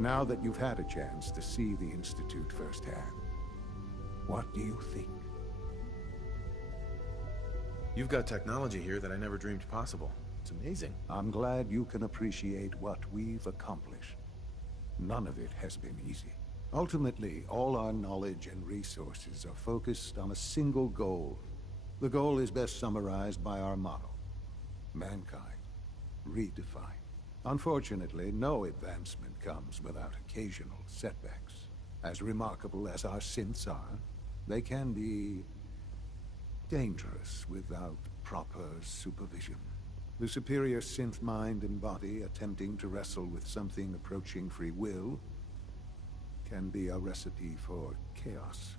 Now that you've had a chance to see the Institute firsthand, what do you think? You've got technology here that I never dreamed possible. It's amazing. I'm glad you can appreciate what we've accomplished. None of it has been easy. Ultimately, all our knowledge and resources are focused on a single goal. The goal is best summarized by our motto: mankind, redefined. Unfortunately, no advancement comes without occasional setbacks. As remarkable as our synths are, they can be dangerous without proper supervision. The superior synth mind and body attempting to wrestle with something approaching free will can be a recipe for chaos.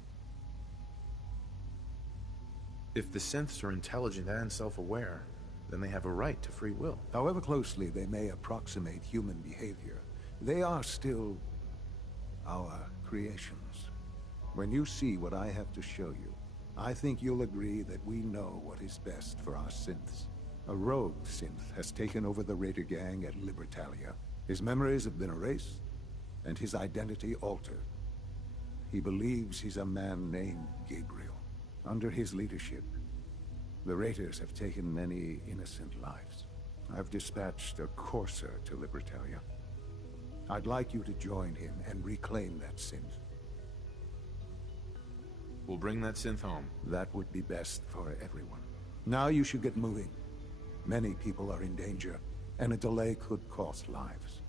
If the synths are intelligent and self-aware, then they have a right to free will. However closely they may approximate human behavior, they are still our creations. When you see what I have to show you, I think you'll agree that we know what is best for our synths. A rogue synth has taken over the Raider gang at Libertalia. His memories have been erased, and his identity altered. He believes he's a man named Gabriel. Under his leadership, the Raiders have taken many innocent lives. I've dispatched a courser to Libertalia. I'd like you to join him and reclaim that synth. We'll bring that synth home. That would be best for everyone. Now you should get moving. Many people are in danger, and a delay could cost lives.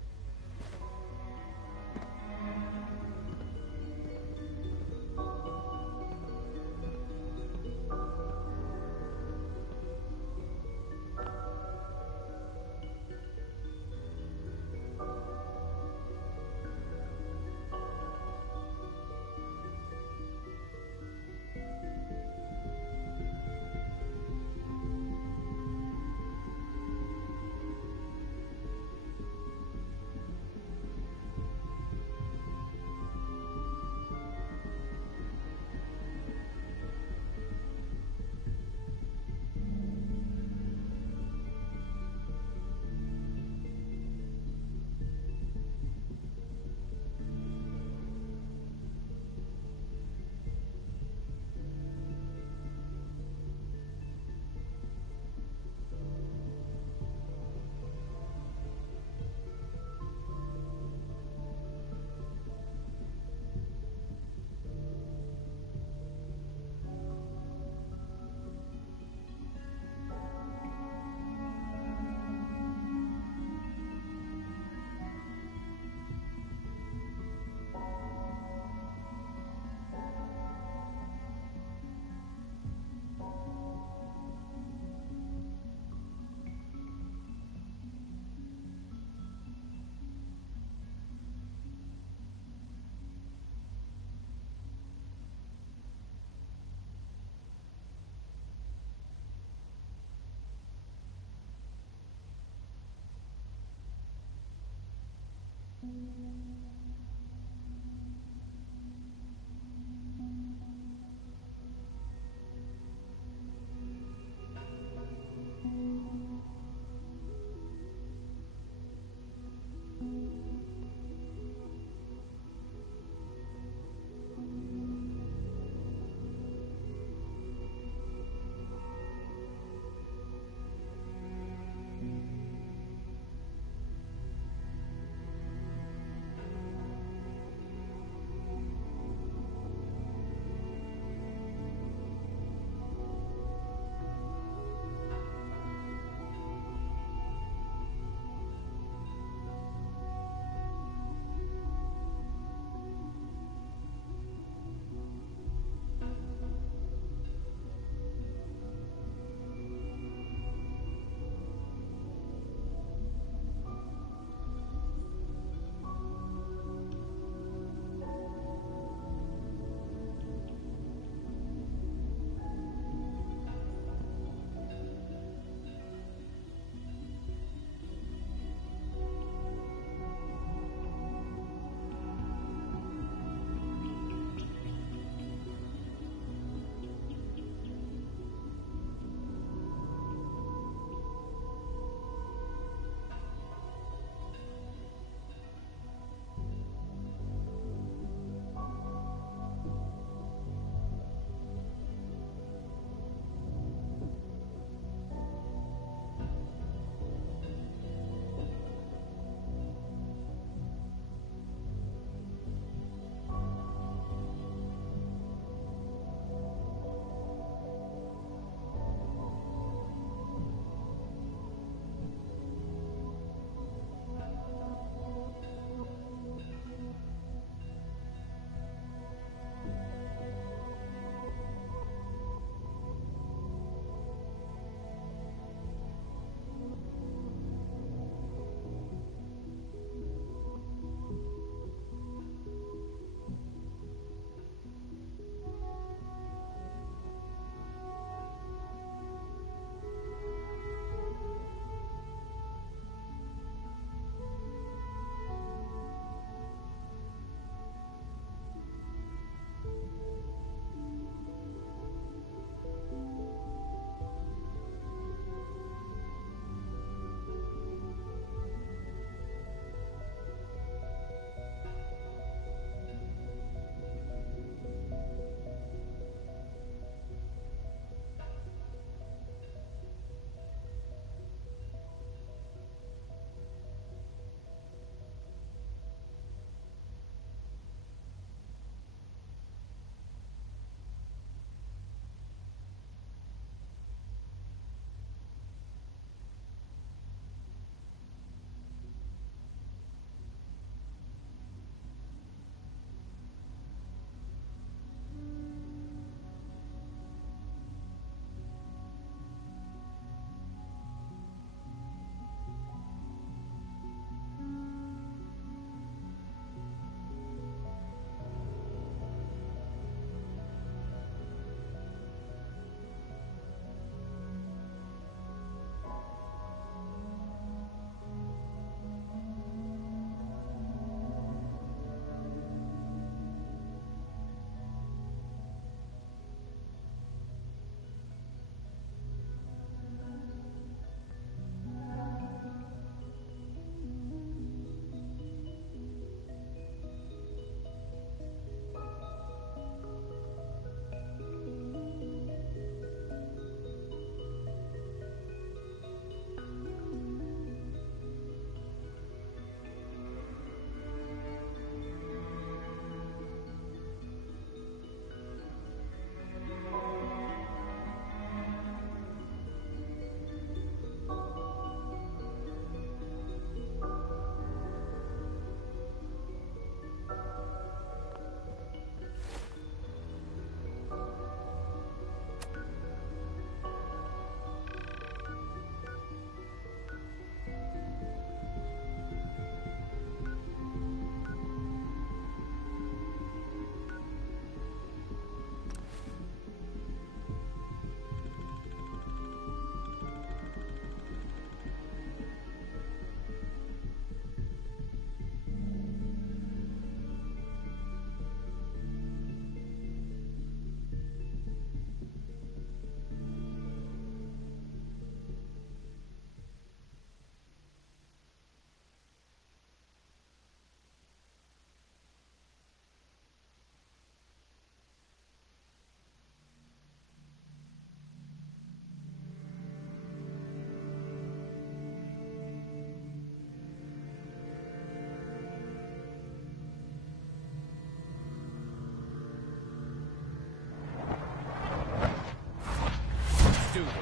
do this.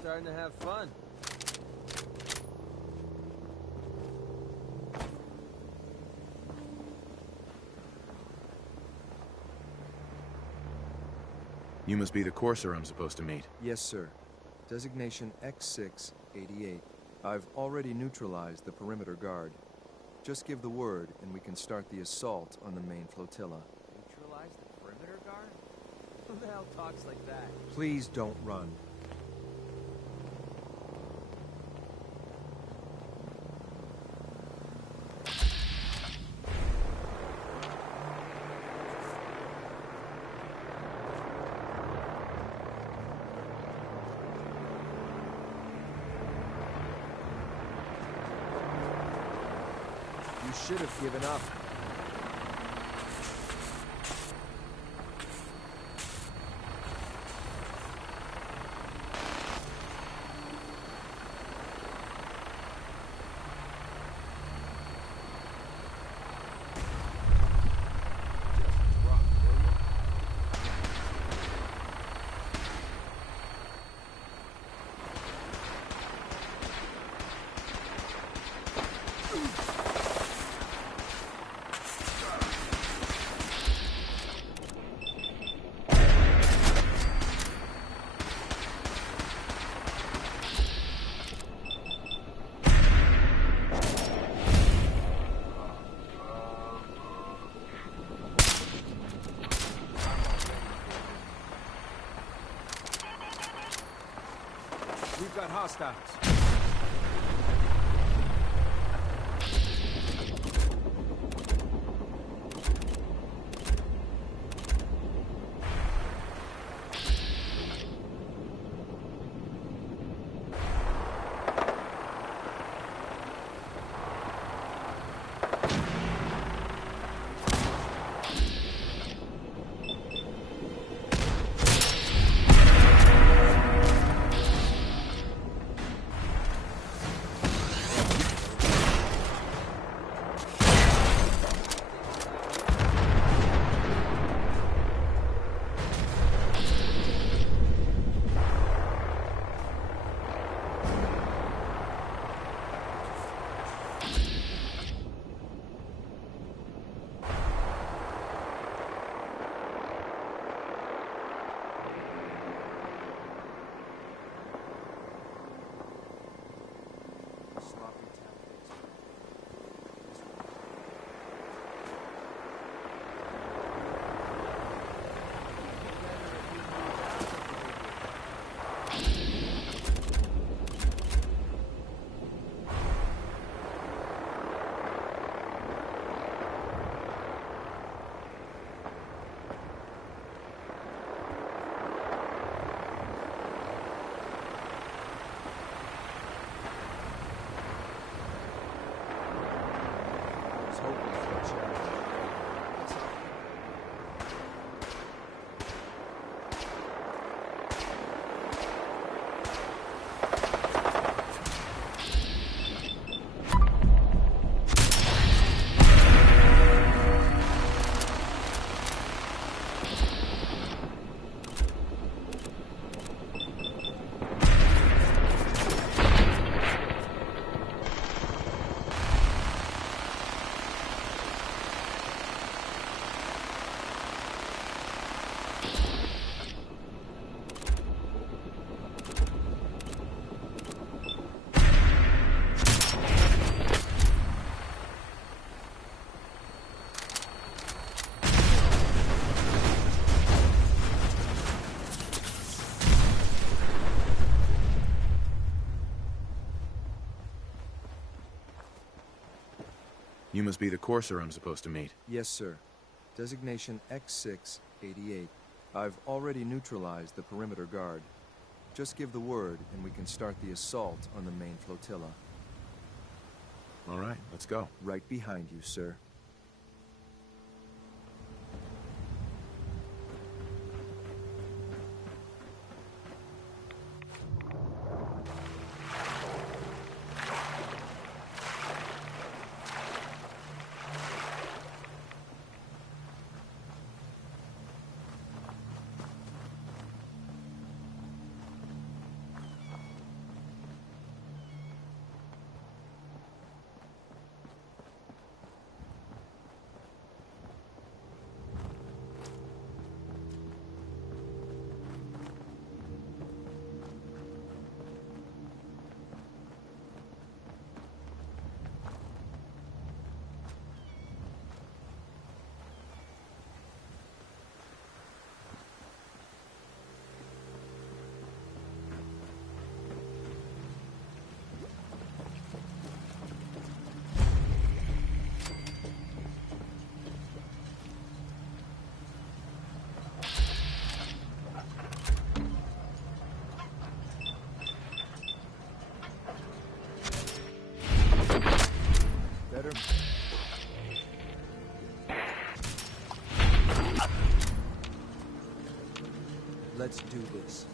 Starting to have fun. You must be the courser I'm supposed to meet. Yes, sir. Designation X688. I've already neutralized the perimeter guard. Just give the word, and we can start the assault on the main flotilla. Neutralize the perimeter guard? Who the hell talks like that? Please don't run. You should have given up. We've got hostiles. Sloppy tactics. must be the courser I'm supposed to meet. Yes, sir. Designation X688. I've already neutralized the perimeter guard. Just give the word, and we can start the assault on the main flotilla. All right, let's go. Right behind you, sir. Let's do this.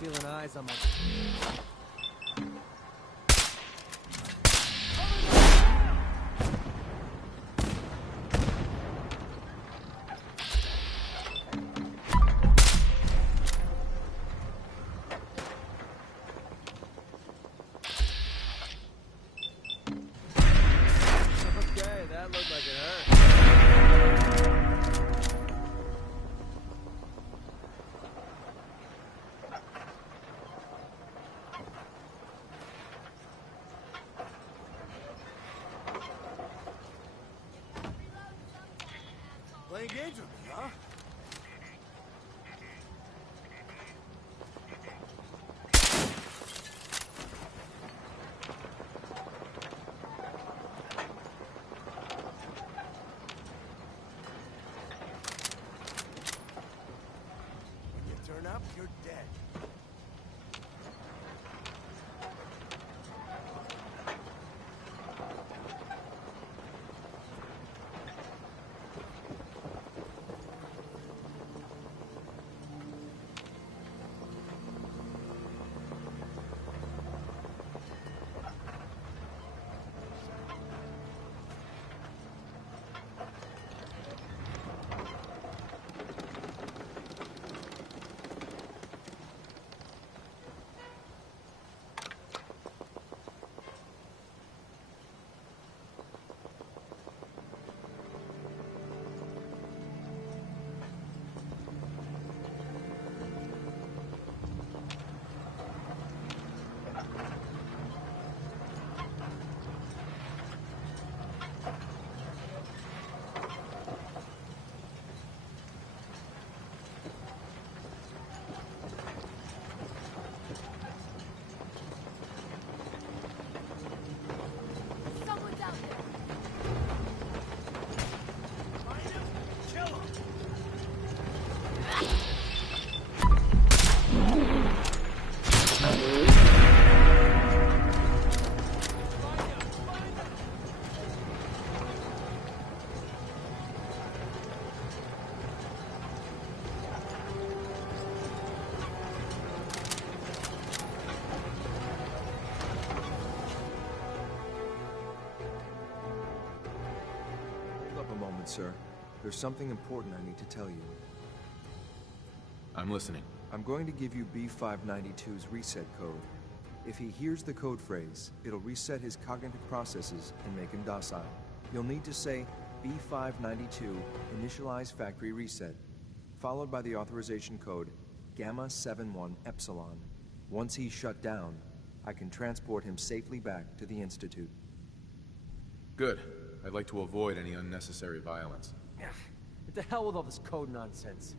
Feeling eyes on my... playing games with me, huh? When you turn up, you're dead. Someone's out there. Find him, kill him. Hold up a moment, sir. There's something important I need to tell you. I'm listening. I'm going to give you B592's reset code. If he hears the code phrase, it'll reset his cognitive processes and make him docile. You'll need to say B592 initialize factory reset, followed by the authorization code Gamma 71 Epsilon. Once he's shut down, I can transport him safely back to the Institute. Good. I'd like to avoid any unnecessary violence. To hell with all this code nonsense.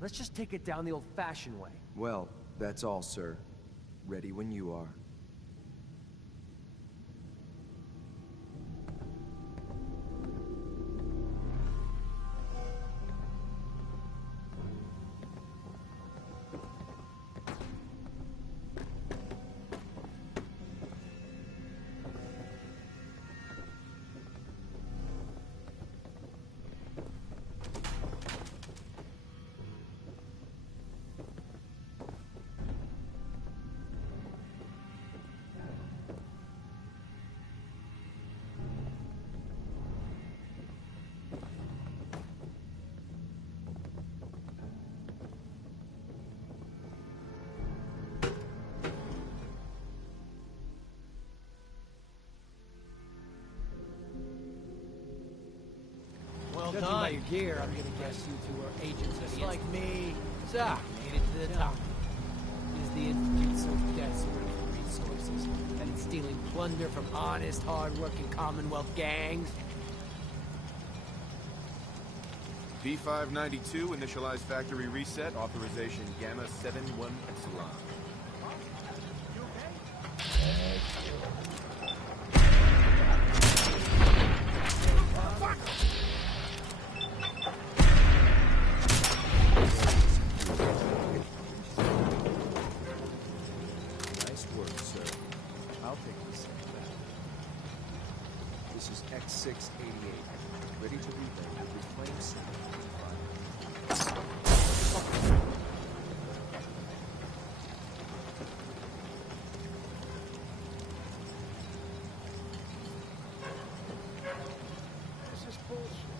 Let's just take it down the old-fashioned way. Well, that's all, sir. Ready when you are. Well Judging done. by your gear, I'm gonna guess you two are agents Just of the like me. So, Made it to the top. is the Institute so desperate for resources that it's stealing plunder from honest, hard-working Commonwealth gangs? P592, initialize factory reset, authorization Gamma 71 Epsilon. You okay? Nice work, sir. I'll take this thing back. This is X688, ready to relay with reclaim signal. This is bullshit.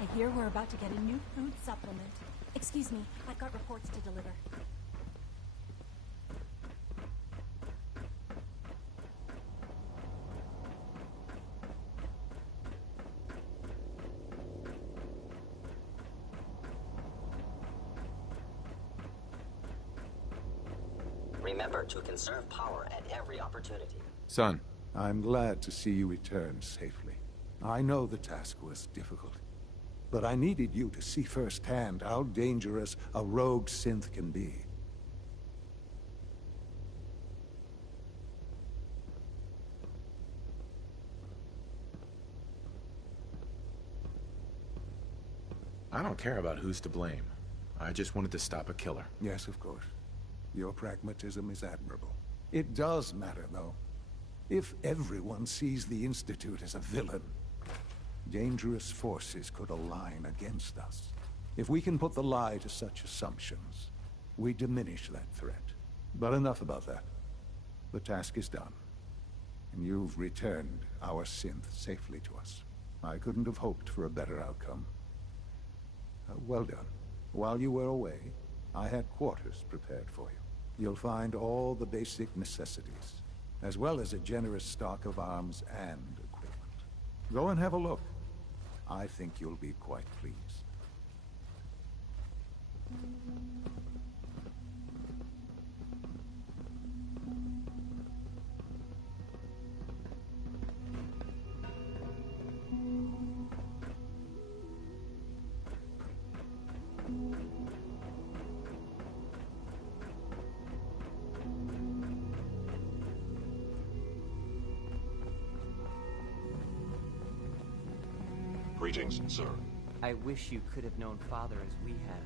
I hear we're about to get a new food supplement. Excuse me, I've got reports to deliver. Remember to conserve power at every opportunity. Son. I'm glad to see you return safely. I know the task was difficult, but I needed you to see firsthand how dangerous a rogue synth can be. I don't care about who's to blame. I just wanted to stop a killer. Yes, of course. Your pragmatism is admirable. It does matter, though. If everyone sees the Institute as a villain, dangerous forces could align against us. If we can put the lie to such assumptions, we diminish that threat. But enough about that. The task is done, and you've returned our synth safely to us. I couldn't have hoped for a better outcome. Well done. While you were away, I had quarters prepared for you. You'll find all the basic necessities, as well as a generous stock of arms and equipment. Go and have a look. I think you'll be quite pleased. Greetings, sir. I wish you could have known Father as we have.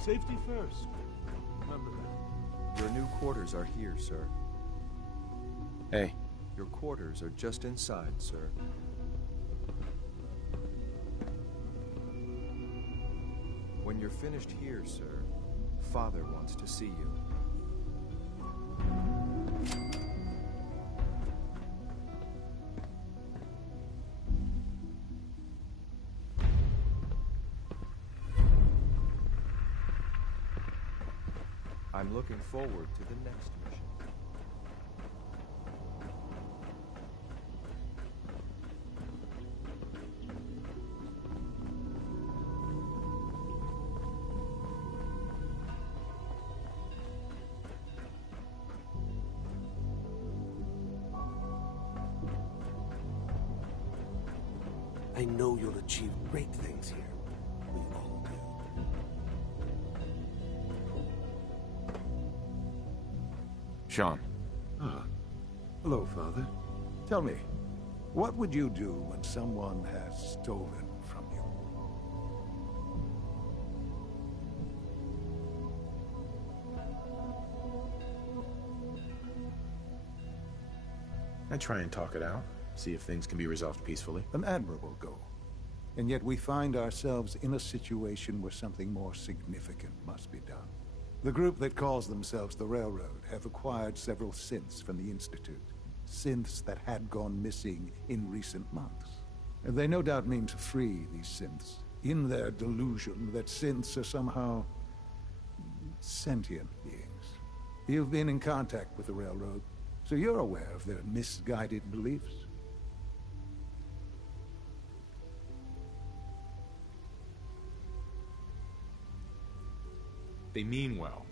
Safety first. Remember that. Your new quarters are here, sir. Hey. Your quarters are just inside, sir. When you're finished here, sir, Father wants to see you. I'm looking forward to the next mission. I know you'll achieve great things here. We all do. Sean. Ah. Hello, Father. Tell me, what would you do when someone has stolen from you? I try and talk it out. See if things can be resolved peacefully. An admirable goal. And yet we find ourselves in a situation where something more significant must be done. The group that calls themselves the Railroad have acquired several synths from the Institute. Synths that had gone missing in recent months. And they no doubt mean to free these synths, in their delusion that synths are somehow sentient beings. You've been in contact with the Railroad, so you're aware of their misguided beliefs. They mean well.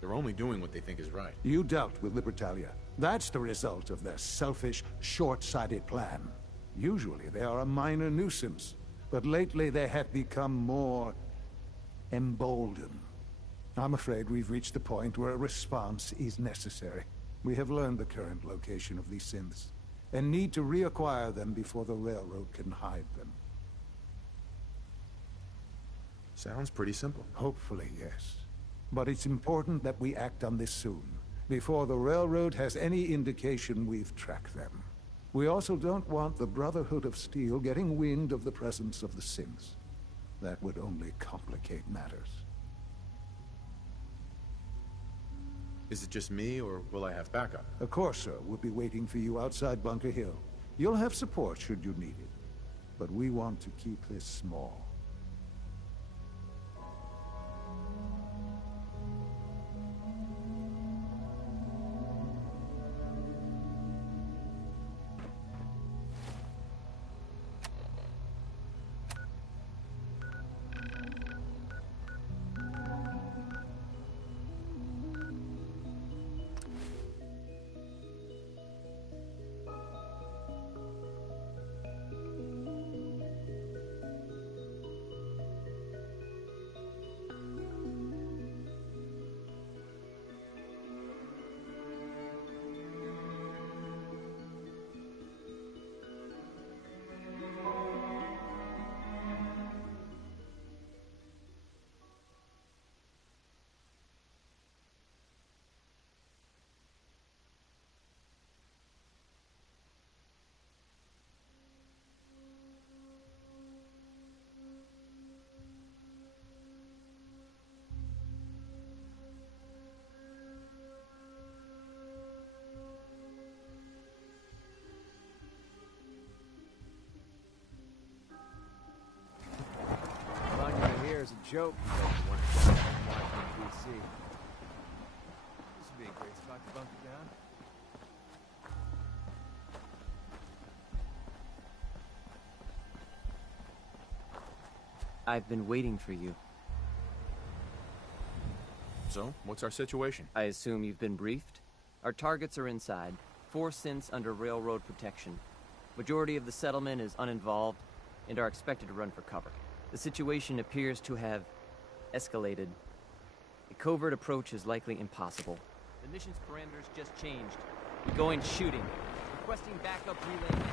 They're only doing what they think is right. You dealt with Libertalia. That's the result of their selfish, short-sighted plan. Usually they are a minor nuisance, but lately they have become more emboldened. I'm afraid we've reached the point where a response is necessary. We have learned the current location of these synths, and need to reacquire them before the Railroad can hide them. Sounds pretty simple. Hopefully, yes. But it's important that we act on this soon, before the Railroad has any indication we've tracked them. We also don't want the Brotherhood of Steel getting wind of the presence of the synths. That would only complicate matters. Is it just me, or will I have backup? A Corsair will be waiting for you outside Bunker Hill. You'll have support should you need it. But we want to keep this small. There's a joke that one of Washington, D.C. This would be a great spot to bunker down. I've been waiting for you. So, what's our situation? I assume you've been briefed? Our targets are inside. 4 synths under railroad protection. Majority of the settlement is uninvolved and are expected to run for cover. The situation appears to have escalated. A covert approach is likely impossible. The mission's parameters just changed. Going shooting. Requesting backup relay.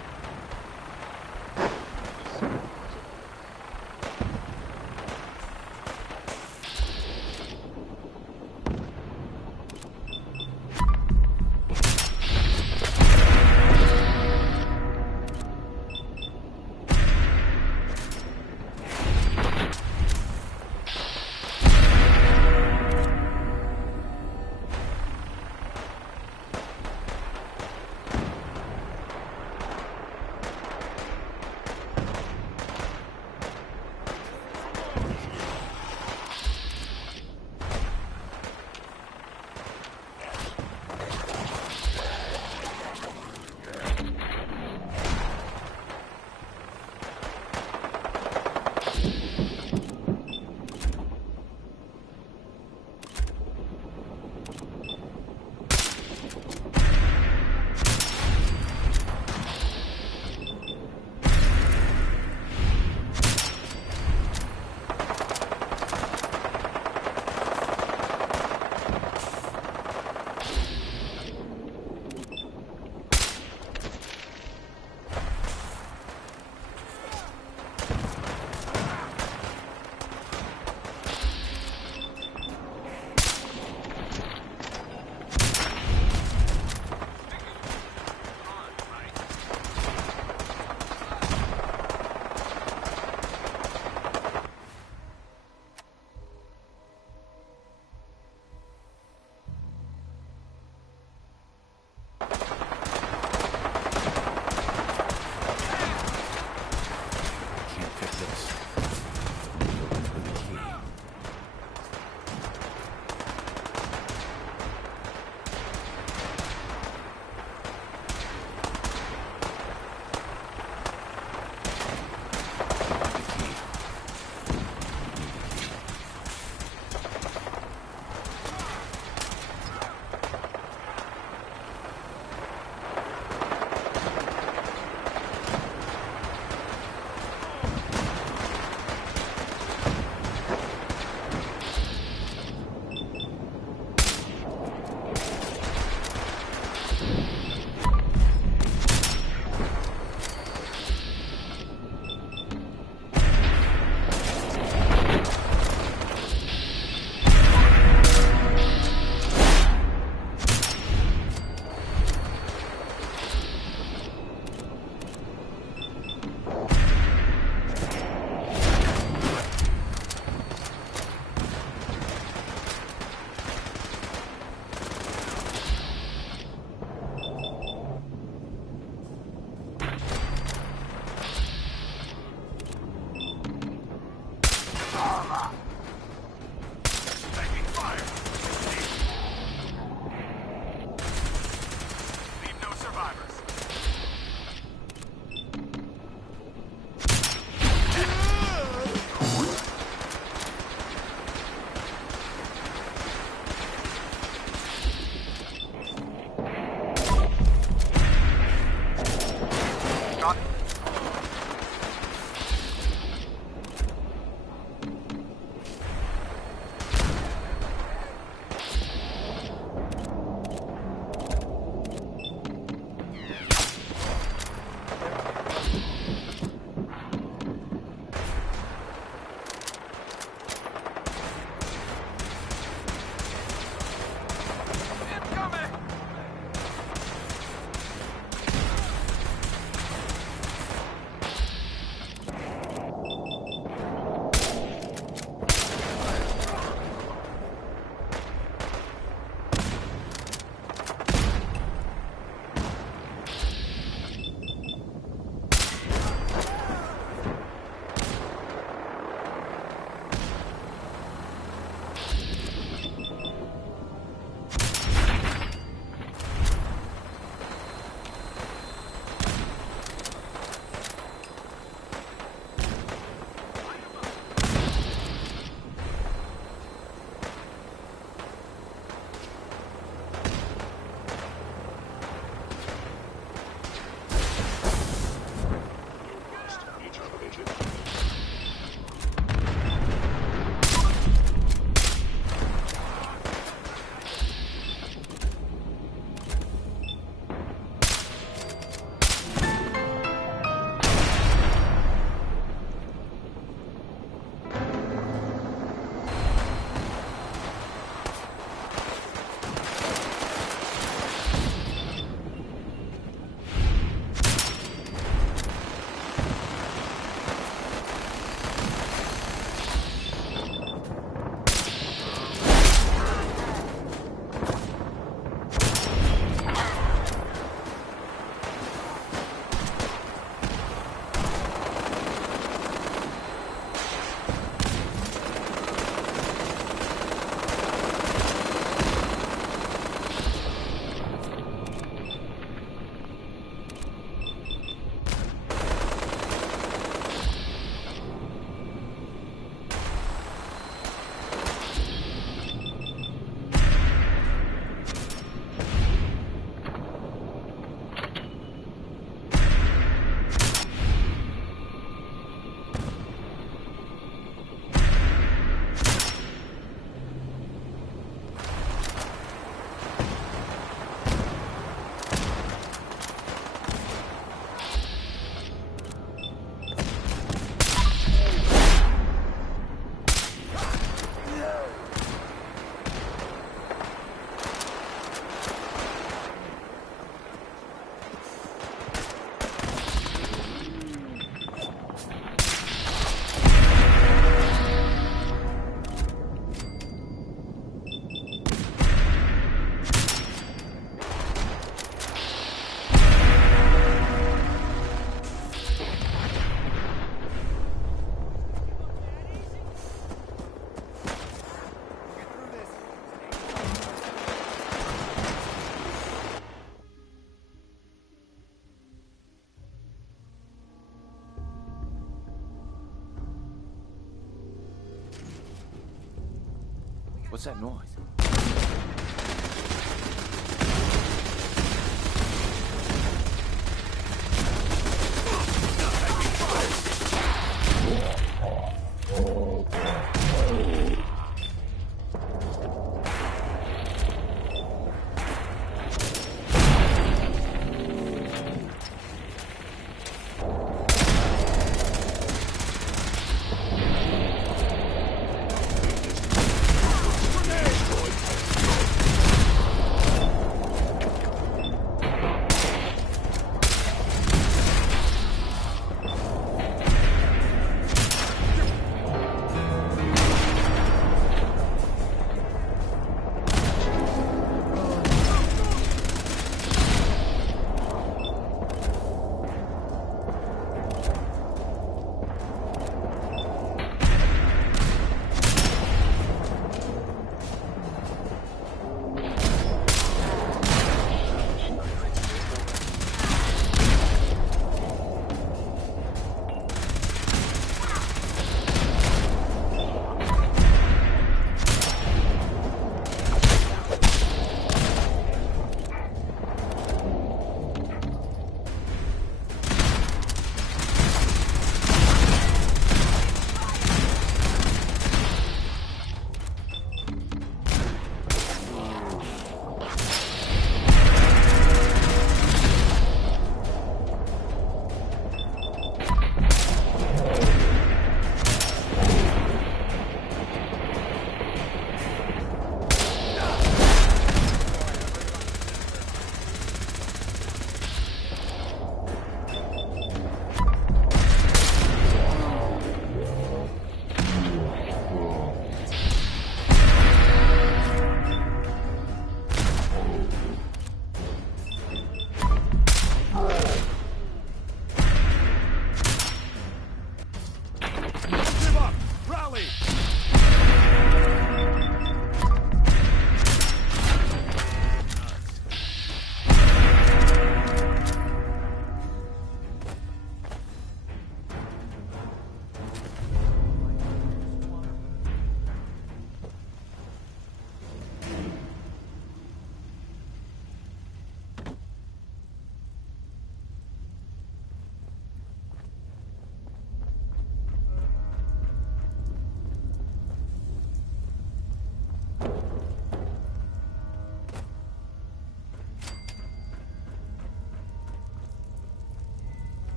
What's that noise?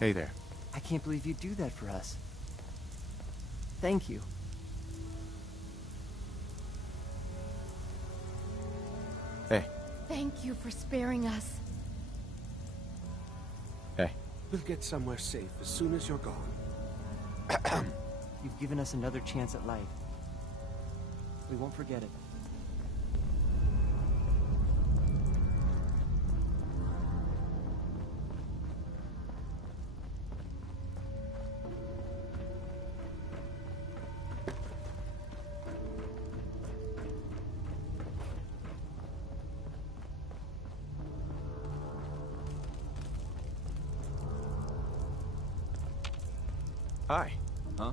Hey there. I can't believe you'd do that for us. Thank you. Hey. Thank you for sparing us. Hey. We'll get somewhere safe as soon as you're gone. You've given us another chance at life. We won't forget it. Hi. Huh?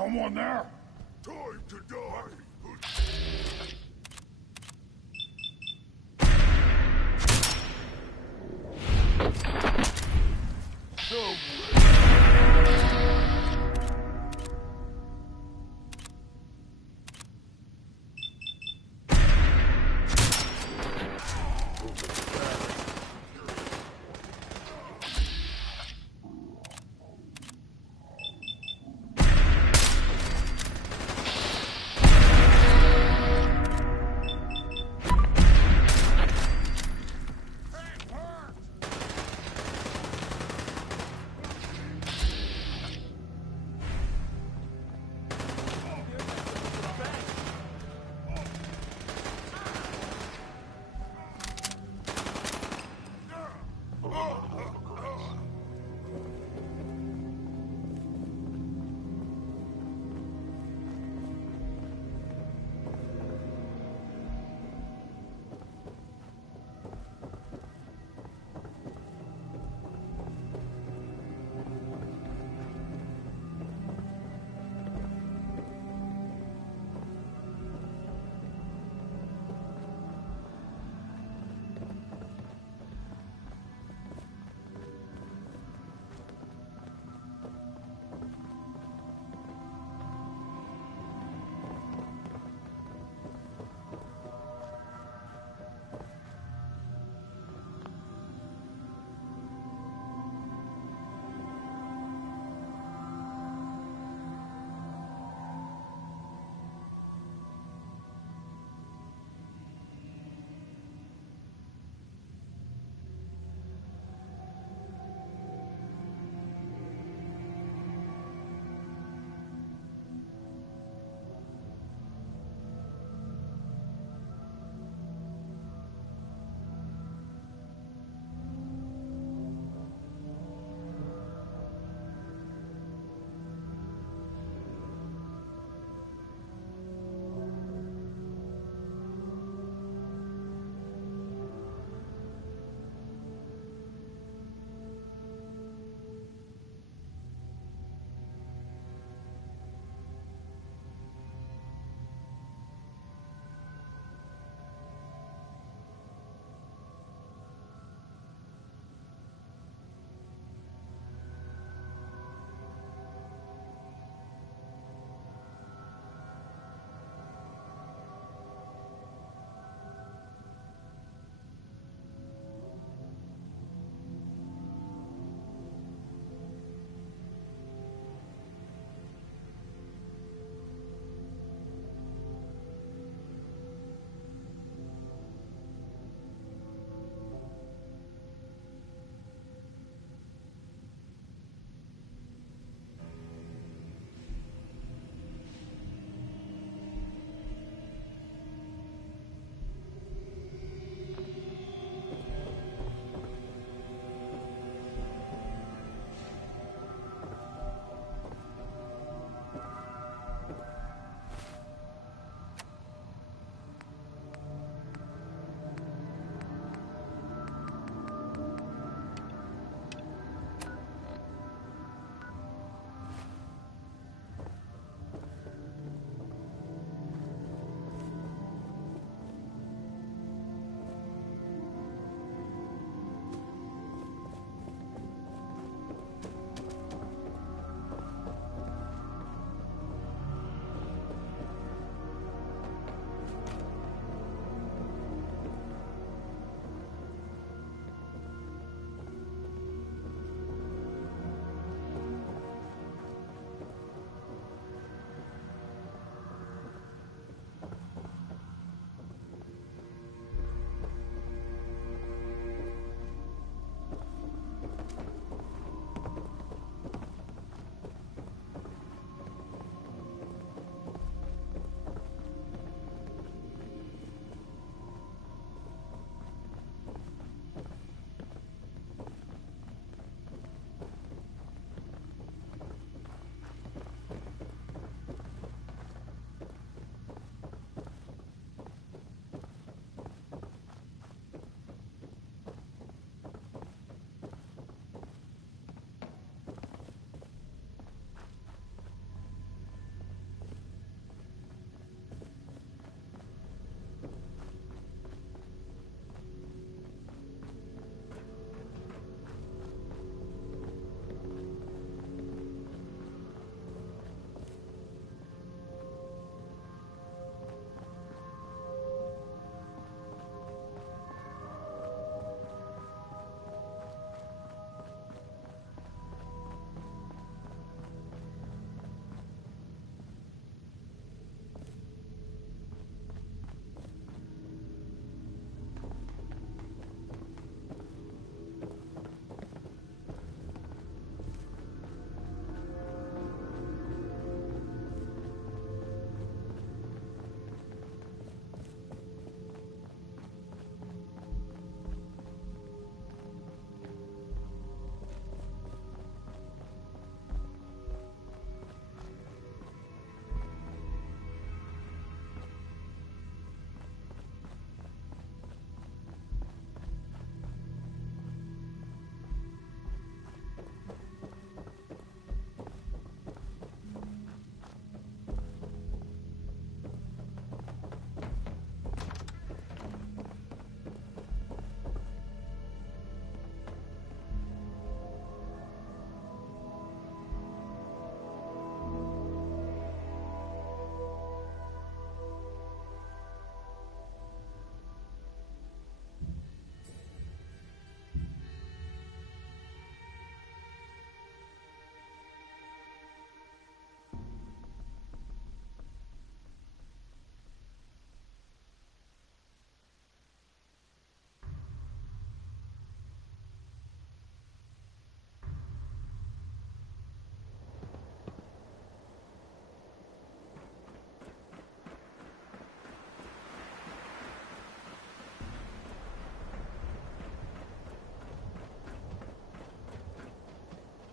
Someone there? Time to die!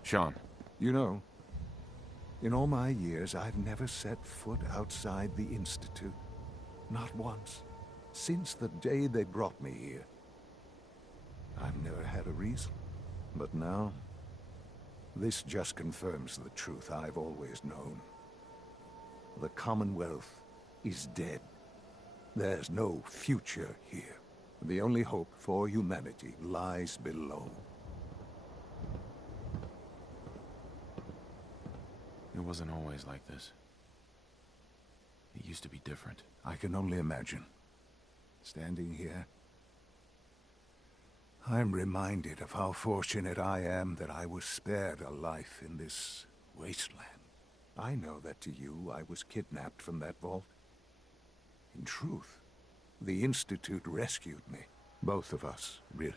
Sean. You know, in all my years, I've never set foot outside the Institute. Not once. Since the day they brought me here. I've never had a reason. But now, this just confirms the truth I've always known. The Commonwealth is dead. There's no future here. The only hope for humanity lies below. It wasn't always like this. It used to be different. I can only imagine. Standing here, I'm reminded of how fortunate I am that I was spared a life in this wasteland. I know that to you, I was kidnapped from that vault. In truth, the Institute rescued me. Both of us, really.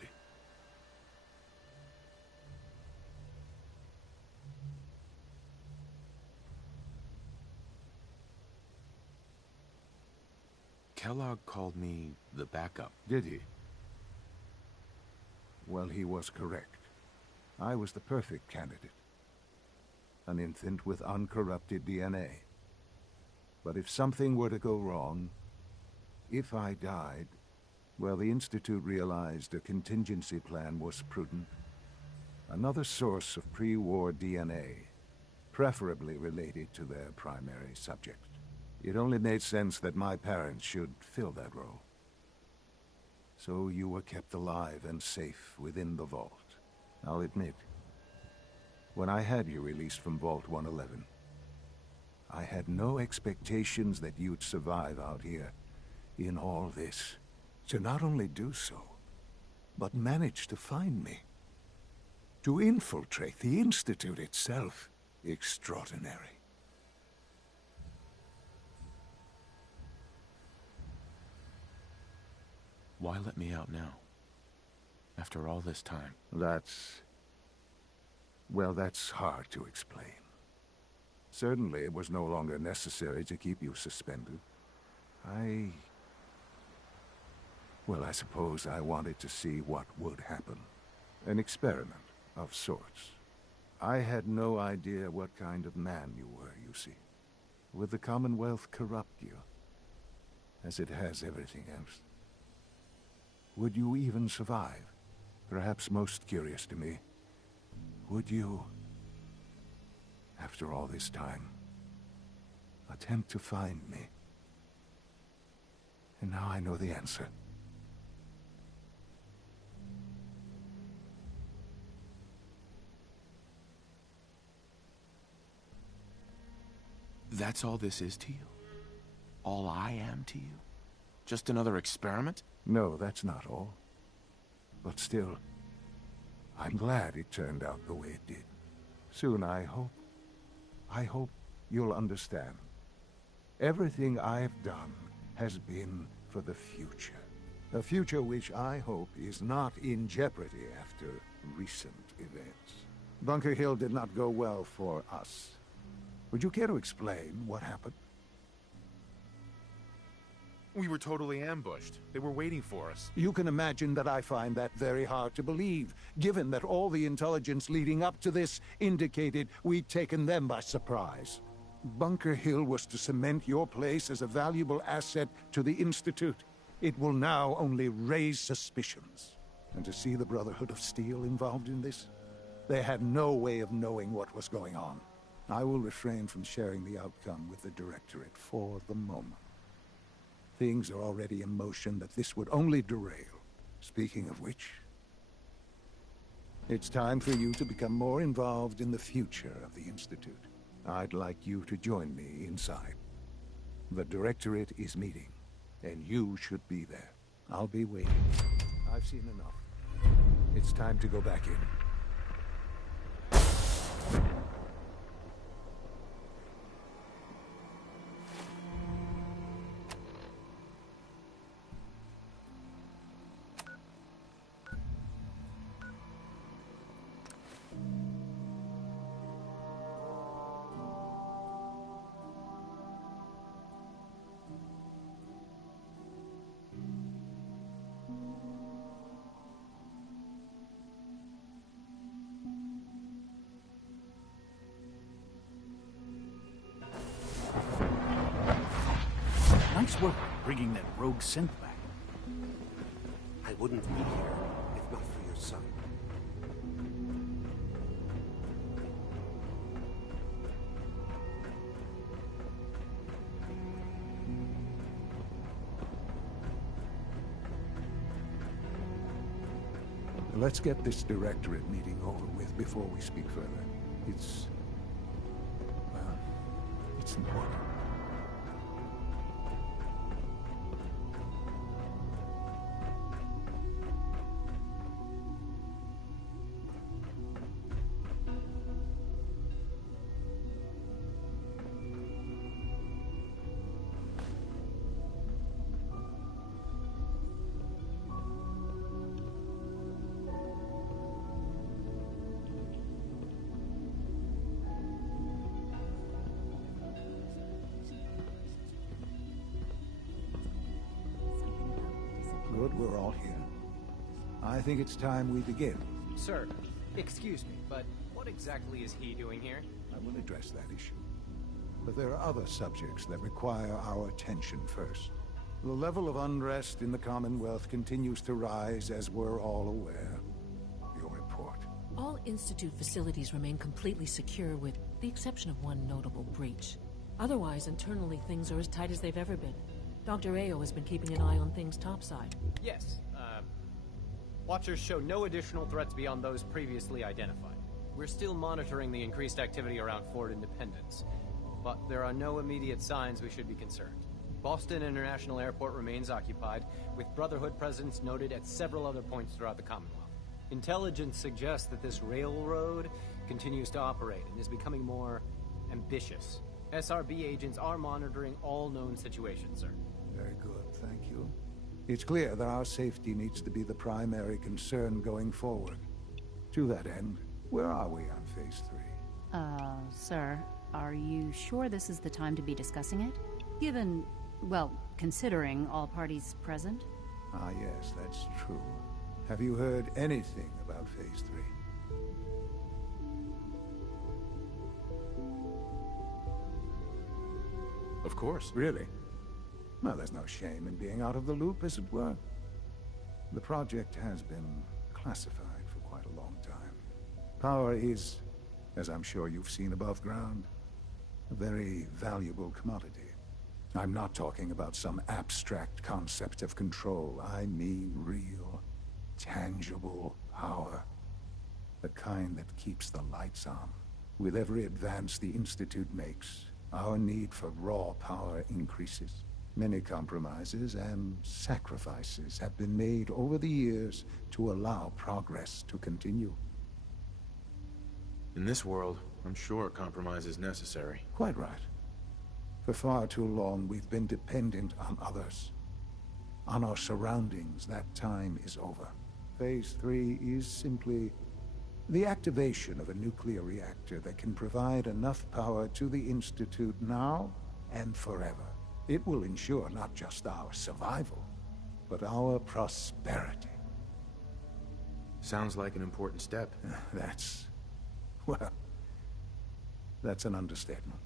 Kellogg called me the backup. Did he? Well, he was correct. I was the perfect candidate. An infant with uncorrupted DNA. But if something were to go wrong, if I died, well, the Institute realized a contingency plan was prudent. Another source of pre-war DNA, preferably related to their primary subject. It only made sense that my parents should fill that role. So you were kept alive and safe within the vault. I'll admit, when I had you released from Vault 111, I had no expectations that you'd survive out here in all this. To not only do so, but manage to find me. To infiltrate the Institute itself. Extraordinary. Why let me out now? After all this time? Well, that's hard to explain. Certainly, it was no longer necessary to keep you suspended. Well, I suppose I wanted to see what would happen. An experiment of sorts. I had no idea what kind of man you were, you see. Would the Commonwealth corrupt you? As it has everything else? Would you even survive? Perhaps most curious to me, would you, after all this time, attempt to find me? And now I know the answer. That's all this is to you? All I am to you? Just another experiment? No, that's not all. But still, I'm glad it turned out the way it did. Soon, I hope you'll understand. Everything I've done has been for the future. A future which I hope is not in jeopardy after recent events. Bunker Hill did not go well for us. Would you care to explain what happened? We were totally ambushed. They were waiting for us. You can imagine that I find that very hard to believe, given that all the intelligence leading up to this indicated we'd taken them by surprise. Bunker Hill was to cement your place as a valuable asset to the Institute. It will now only raise suspicions. And to see the Brotherhood of Steel involved in this? They had no way of knowing what was going on. I will refrain from sharing the outcome with the Directorate for the moment. Things are already in motion that this would only derail. Speaking of which, it's time for you to become more involved in the future of the Institute. I'd like you to join me inside. The Directorate is meeting, and you should be there. I'll be waiting. I've seen enough. It's time to go back in. Nice work bringing that rogue synth back. I wouldn't be here if not for your son. Let's get this directorate meeting over with before we speak further. It's... well, it's important. Good, we're all here. I think it's time we begin. Sir, excuse me, but what exactly is he doing here? I will address that issue. But there are other subjects that require our attention first. The level of unrest in the Commonwealth continues to rise, as we're all aware. Your report. All Institute facilities remain completely secure with the exception of one notable breach. Otherwise, internally, things are as tight as they've ever been. Dr. Ayo has been keeping an eye on things topside. Yes, Watchers show no additional threats beyond those previously identified. We're still monitoring the increased activity around Fort Independence, but there are no immediate signs we should be concerned. Boston International Airport remains occupied, with Brotherhood presence noted at several other points throughout the Commonwealth. Intelligence suggests that this railroad continues to operate and is becoming more ambitious. SRB agents are monitoring all known situations, sir. Very good, thank you. It's clear that our safety needs to be the primary concern going forward. To that end, where are we on Phase 3? Sir, are you sure this is the time to be discussing it? Given, well, considering all parties present? Ah, yes, that's true. Have you heard anything about Phase 3? Of course. Really? Well, there's no shame in being out of the loop, as it were. The project has been classified for quite a long time. Power is, as I'm sure you've seen above ground, a very valuable commodity. I'm not talking about some abstract concept of control. I mean real, tangible power. The kind that keeps the lights on. With every advance the Institute makes, our need for raw power increases. Many compromises and sacrifices have been made over the years to allow progress to continue. In this world, I'm sure compromise is necessary. Quite right. For far too long, we've been dependent on others. On our surroundings. That time is over. Phase 3 is simply the activation of a nuclear reactor that can provide enough power to the Institute now and forever. It will ensure not just our survival, but our prosperity. Sounds like an important step. Well, that's an understatement.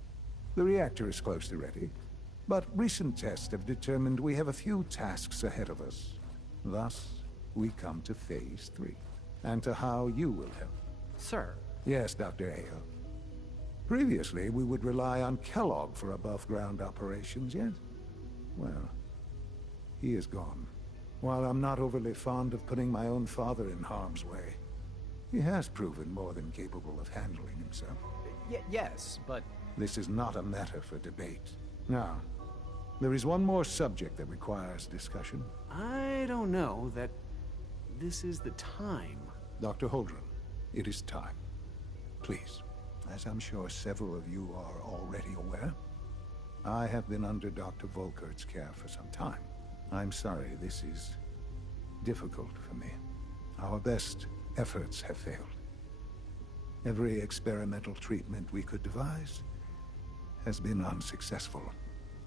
The reactor is close to ready, but recent tests have determined we have a few tasks ahead of us. Thus, we come to Phase 3, and to how you will help. Sir. Yes, Dr. Ayo. Previously, we would rely on Kellogg for above-ground operations, yes? Well, he is gone. While I'm not overly fond of putting my own father in harm's way, he has proven more than capable of handling himself. Yes, but... This is not a matter for debate. Now, there is one more subject that requires discussion. I don't know that this is the time. Dr. Holdren, it is time. Please. As I'm sure several of you are already aware, I have been under Dr. Volkert's care for some time. I'm sorry this is difficult for me. Our best efforts have failed. Every experimental treatment we could devise has been unsuccessful.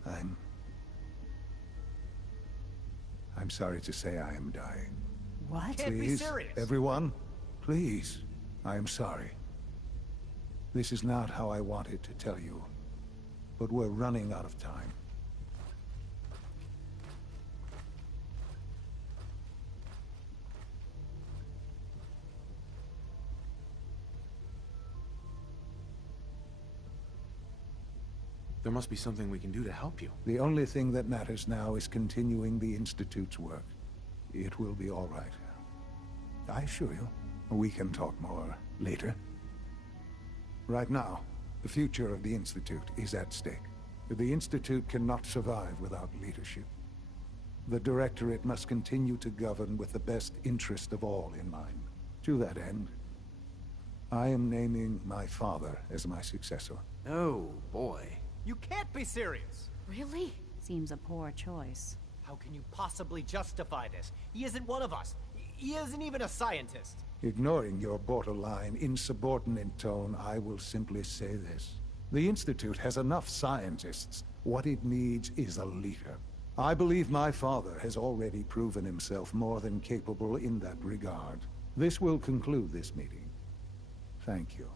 I'm sorry to say I am dying. What? Can't be serious. Everyone, please. I am sorry. This is not how I wanted to tell you, but we're running out of time. There must be something we can do to help you. The only thing that matters now is continuing the Institute's work. It will be all right. I assure you. We can talk more later. Right now, the future of the Institute is at stake. The Institute cannot survive without leadership. The Directorate must continue to govern with the best interest of all in mind. To that end, I am naming my father as my successor. Oh, boy. You can't be serious! Really? Seems a poor choice. How can you possibly justify this? He isn't one of us. He isn't even a scientist. Ignoring your borderline, insubordinate tone, I will simply say this. The Institute has enough scientists. What it needs is a leader. I believe my father has already proven himself more than capable in that regard. This will conclude this meeting. Thank you.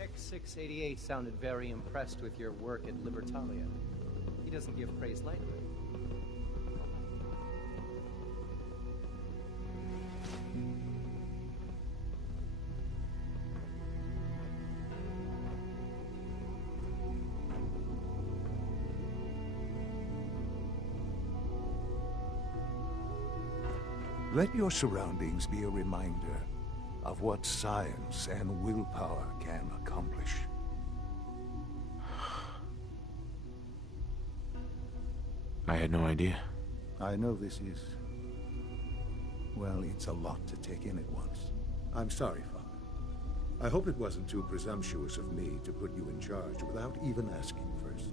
X688 sounded very impressed with your work at Libertalia. He doesn't give praise lightly. Let your surroundings be a reminder of what science and willpower can accomplish. I had no idea. I know this is... well, it's a lot to take in at once. I'm sorry, Father. I hope it wasn't too presumptuous of me to put you in charge without even asking first.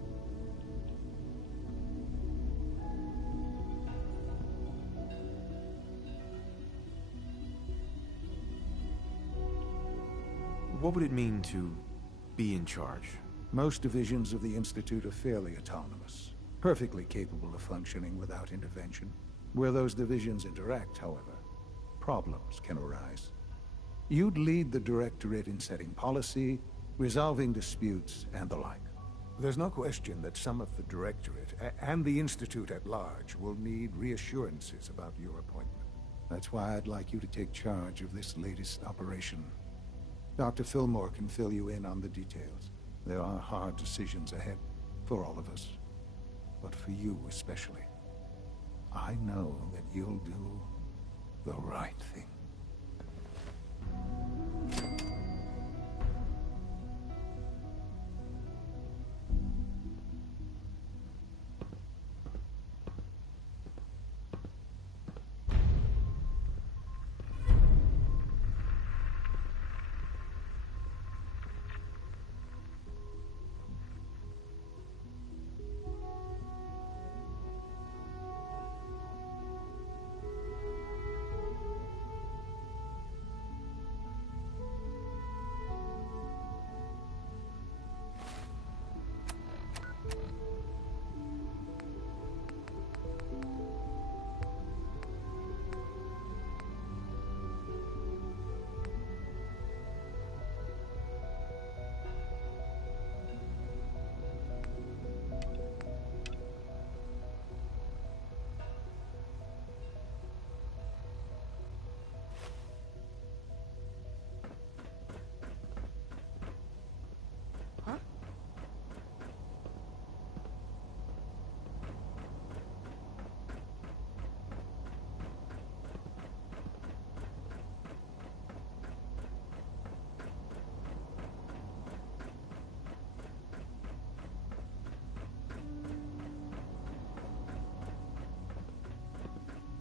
What would it mean to be in charge? Most divisions of the Institute are fairly autonomous, perfectly capable of functioning without intervention. Where those divisions interact, however, problems can arise. You'd lead the Directorate in setting policy, resolving disputes, and the like. There's no question that some of the Directorate, and the Institute at large, will need reassurances about your appointment. That's why I'd like you to take charge of this latest operation. Dr. Fillmore can fill you in on the details. There are hard decisions ahead, for all of us. But for you especially. I know that you'll do the right thing.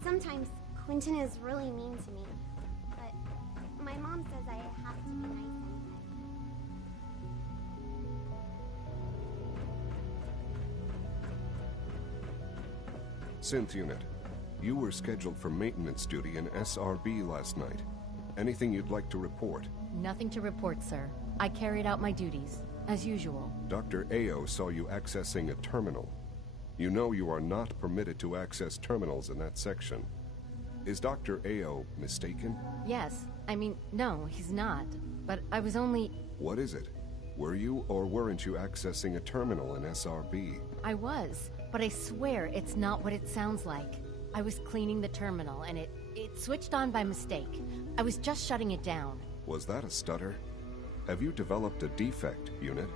Sometimes Quentin is really mean to me, but my mom says I have to be nice anyway. Synth Unit, you were scheduled for maintenance duty in SRB last night. Anything you'd like to report? Nothing to report, sir. I carried out my duties, as usual. Dr. Ao saw you accessing a terminal. You know you are not permitted to access terminals in that section. Is Dr. Ao mistaken? Yes. I mean, no, he's not. But I was only... What is it? Were you or weren't you accessing a terminal in SRB? I was, but I swear it's not what it sounds like. I was cleaning the terminal, and it switched on by mistake. I was just shutting it down. Was that a stutter? Have you developed a defect, Unit?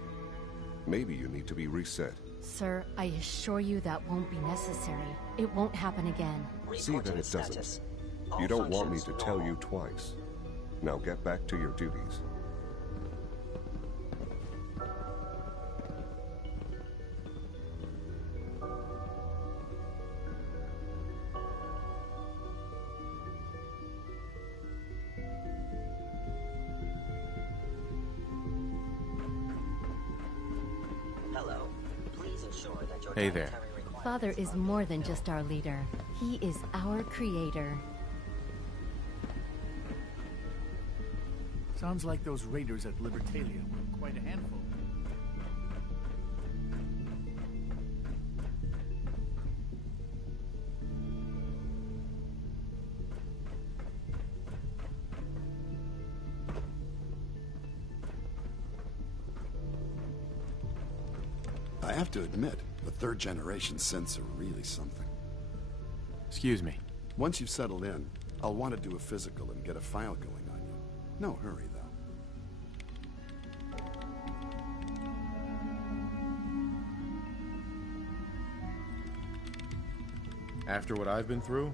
Maybe you need to be reset. Sir, I assure you that won't be necessary. It won't happen again. See that it doesn't. You don't want me to tell you twice. Now get back to your duties. Hello. Please ensure that your Hey there. Father is more than just our leader. He is our creator. Sounds like those raiders at Libertalia were quite a handful. I have to admit, the third-generation synths are really something. Excuse me. Once you've settled in, I'll want to do a physical and get a file going on you. No hurry, though. After what I've been through,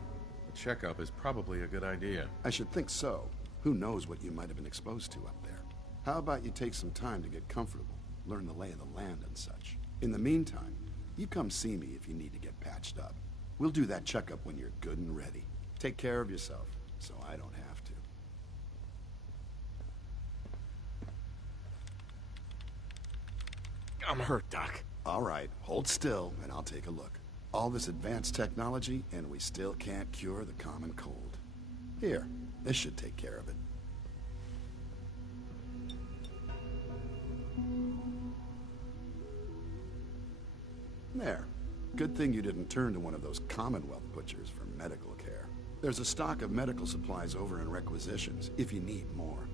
a checkup is probably a good idea. I should think so. Who knows what you might have been exposed to up there. How about you take some time to get comfortable, learn the lay of the land and such. In the meantime, you come see me if you need to get patched up. We'll do that checkup when you're good and ready. Take care of yourself, so I don't have to. I'm hurt, Doc. All right, hold still, and I'll take a look. All this advanced technology, and we still can't cure the common cold. Here, this should take care of it. There. Good thing you didn't turn to one of those Commonwealth butchers for medical care. There's a stock of medical supplies over in requisitions, if you need more.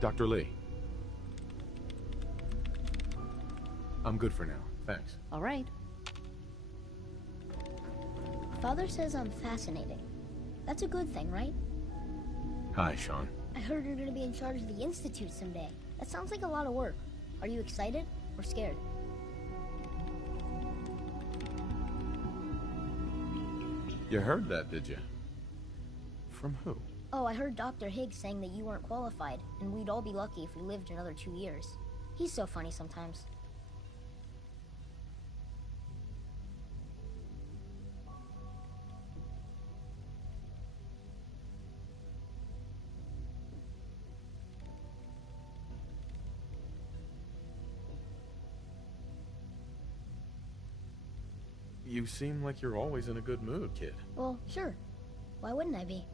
Dr. Lee. I'm good for now, thanks. All right. Father says I'm fascinating. That's a good thing, right? Hi, Sean. I heard you're gonna be in charge of the Institute someday. That sounds like a lot of work. Are you excited or scared? You heard that, did you? From who? Oh, I heard Dr. Higgs saying that you weren't qualified, and we'd all be lucky if we lived another 2 years. He's so funny sometimes. You seem like you're always in a good mood, kid. Well, sure. Why wouldn't I be?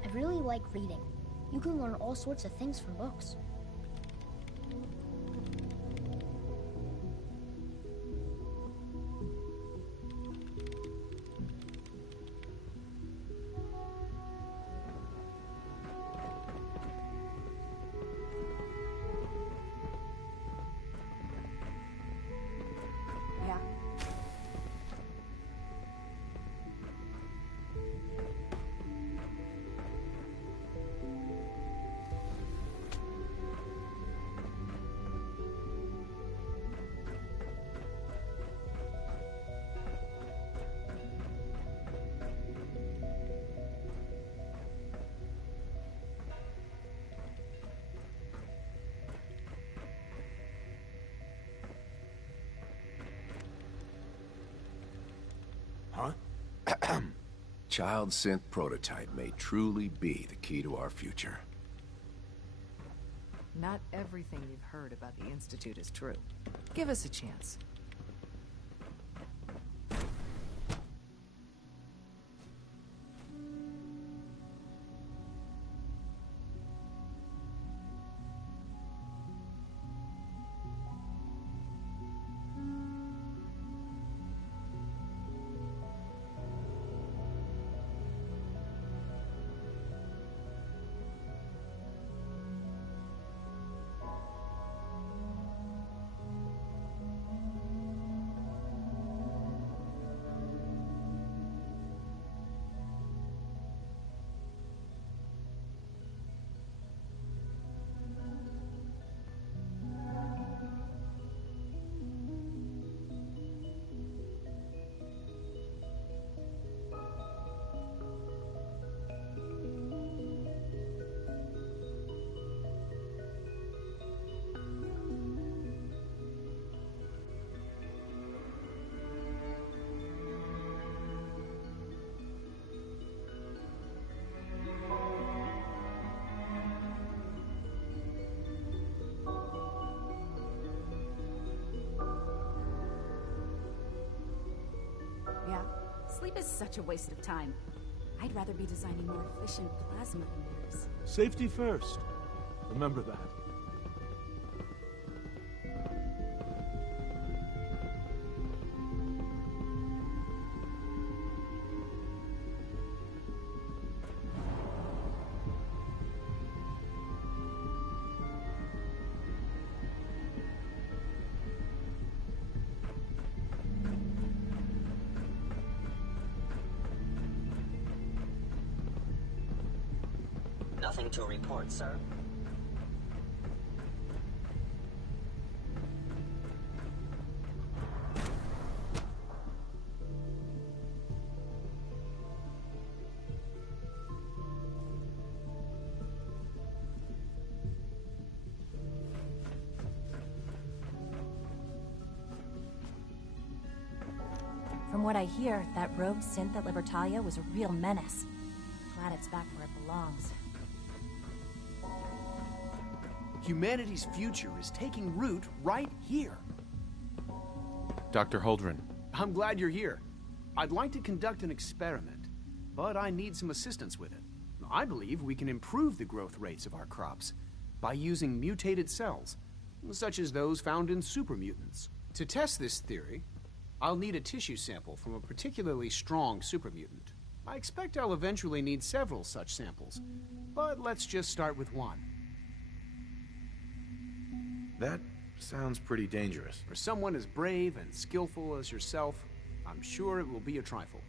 I really like reading. You can learn all sorts of things from books. Yeah. Huh? Child synth prototype may truly be the key to our future. Not everything you've heard about the Institute is true. Give us a chance. Yeah, sleep is such a waste of time. I'd rather be designing more efficient plasma emitters. Safety first. Remember that. Nothing to report, sir. From what I hear, that rogue synth at Libertalia was a real menace. Glad it's back where it belongs. Humanity's future is taking root right here. Dr. Holdren. I'm glad you're here. I'd like to conduct an experiment, but I need some assistance with it. I believe we can improve the growth rates of our crops by using mutated cells, such as those found in supermutants. To test this theory, I'll need a tissue sample from a particularly strong supermutant. I expect I'll eventually need several such samples, but let's just start with one. That sounds pretty dangerous. For someone as brave and skillful as yourself, I'm sure it will be a trifle.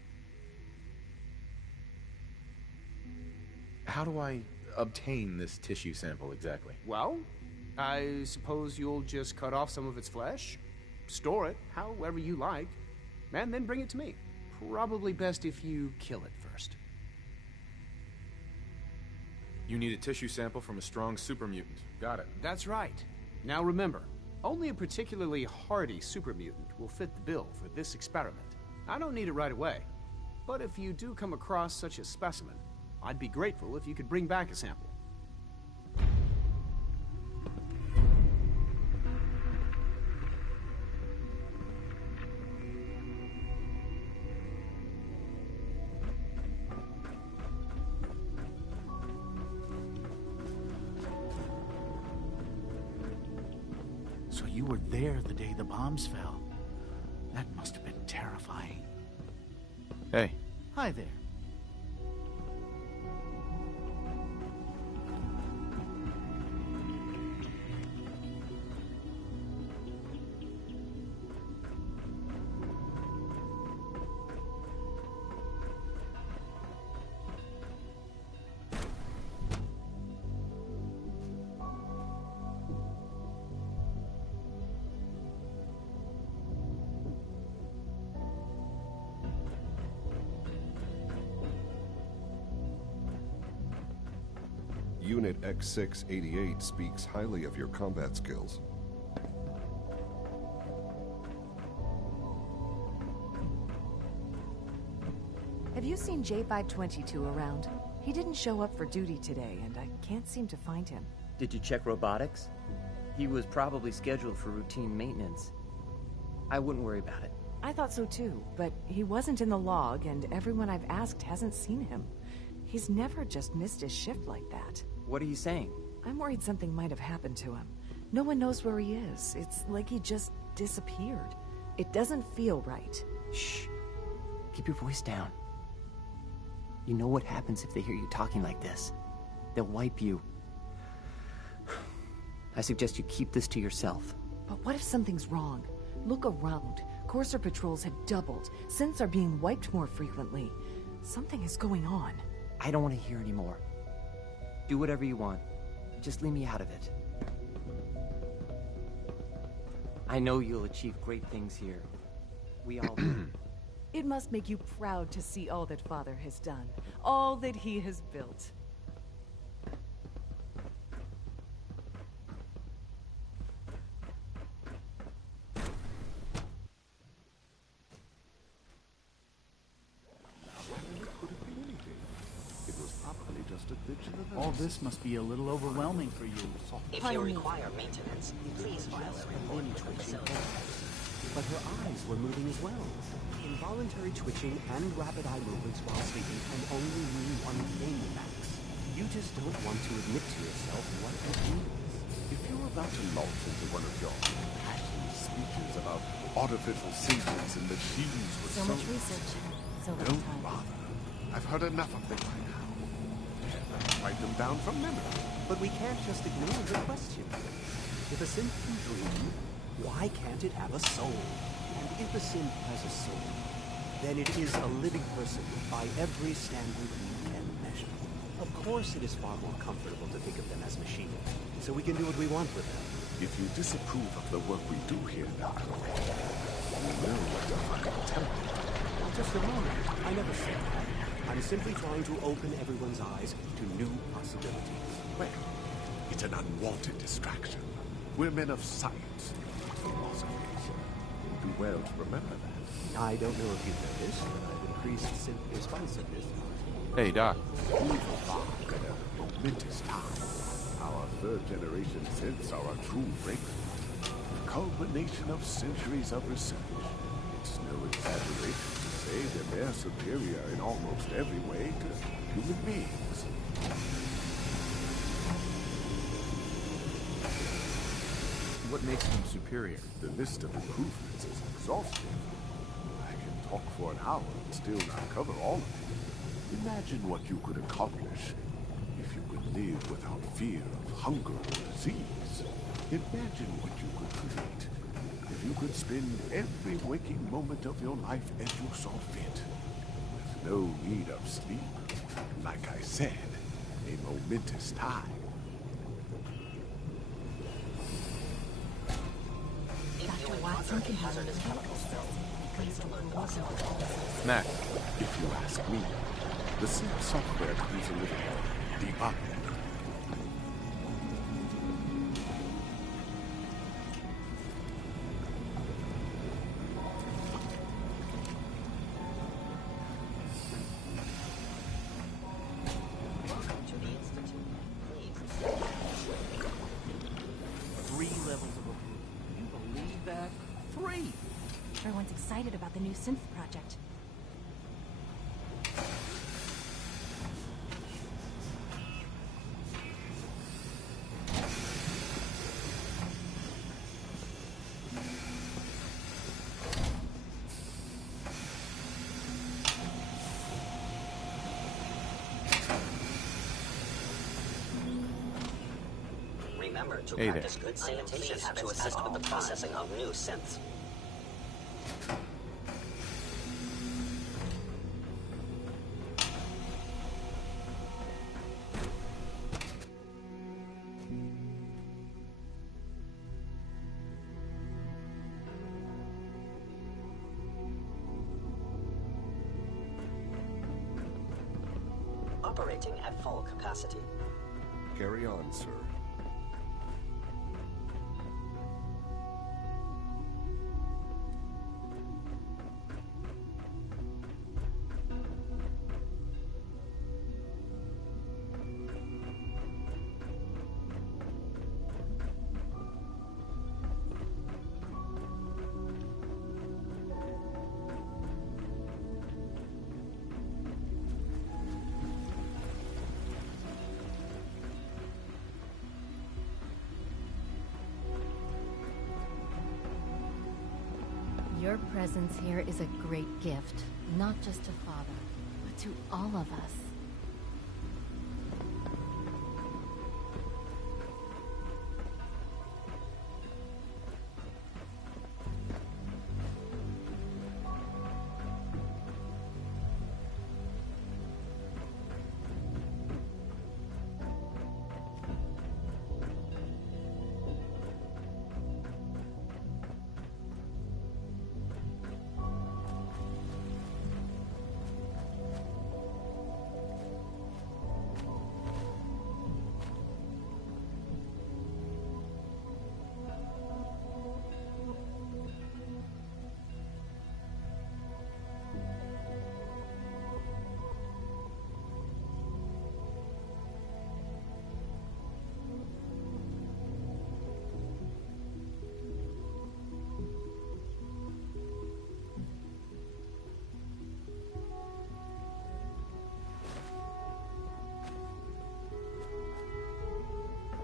How do I obtain this tissue sample exactly? Well, I suppose you'll just cut off some of its flesh, store it however you like, and then bring it to me. Probably best if you kill it first. You need a tissue sample from a strong supermutant. Got it. That's right. Now remember, only a particularly hardy supermutant will fit the bill for this experiment. I don't need it right away, but if you do come across such a specimen, I'd be grateful if you could bring back a sample. So you were there the day the bombs fell. That must have been terrifying. Hey. Hi there. Unit X688 speaks highly of your combat skills. Have you seen J522 around? He didn't show up for duty today, and I can't seem to find him. Did you check robotics? He was probably scheduled for routine maintenance. I wouldn't worry about it. I thought so too, but he wasn't in the log, and everyone I've asked hasn't seen him. He's never just missed his shift like that. What are you saying? I'm worried something might have happened to him. No one knows where he is. It's like he just disappeared. It doesn't feel right. Shh. Keep your voice down. You know what happens if they hear you talking like this. They'll wipe you. I suggest you keep this to yourself. But what if something's wrong? Look around. Courser patrols have doubled. Synths are being wiped more frequently. Something is going on. I don't want to hear anymore. Do whatever you want. Just leave me out of it. I know you'll achieve great things here. We all do. It must make you proud to see all that Father has done. All that he has built. All this must be a little overwhelming for you. If you require maintenance, please file a report with the facility. But her eyes were moving as well. Involuntary twitching and rapid eye movements while sleeping can only mean one thing, Max. You just don't want to admit to yourself what it means. If you're about to launch into one of your passionate speeches about artificial sentience and machines with So much research, so little don't time. bother. I've heard enough of them by now. Write them down from memory. But we can't just ignore the question. If a synth can dream, why can't it have a soul? And if a synth has a soul, then it is a living person by every standard we can measure. Of course it is far more comfortable to think of them as machines, so we can do what we want with them. If you disapprove of the work we do here, Doctor, you will define temple. Not just a moment. I never said that. I'm simply trying to open everyone's eyes to new possibilities. Well, it's an unwanted distraction. We're men of science, not philosophy. Do well to remember that. I don't know if you've noticed, but I've increased synth responsiveness. Hey, Doc. We've arrived at a momentous time. Our third-generation synths are a true breakthrough. The culmination of centuries of research. It's no exaggeration to say that they're superior in almost every way to human beings. What makes them superior? The list of improvements is exhaustive. I can talk for an hour and still not cover all of it. Imagine what you could accomplish if you could live without fear of hunger or disease. Imagine what you could create if you could spend every waking moment of your life as you saw fit, with no need of sleep. Like I said, a momentous time. Dr. Watson can have hazardous chemicals Mac. If you ask me, the synth software needs a little debugging. Everyone's excited about the new synth project. Remember to Hey practice there. good sanitation habits to assist with the processing of new synths. Operating at full capacity. Carry on, sir. Your presence here is a great gift, not just to Father, but to all of us.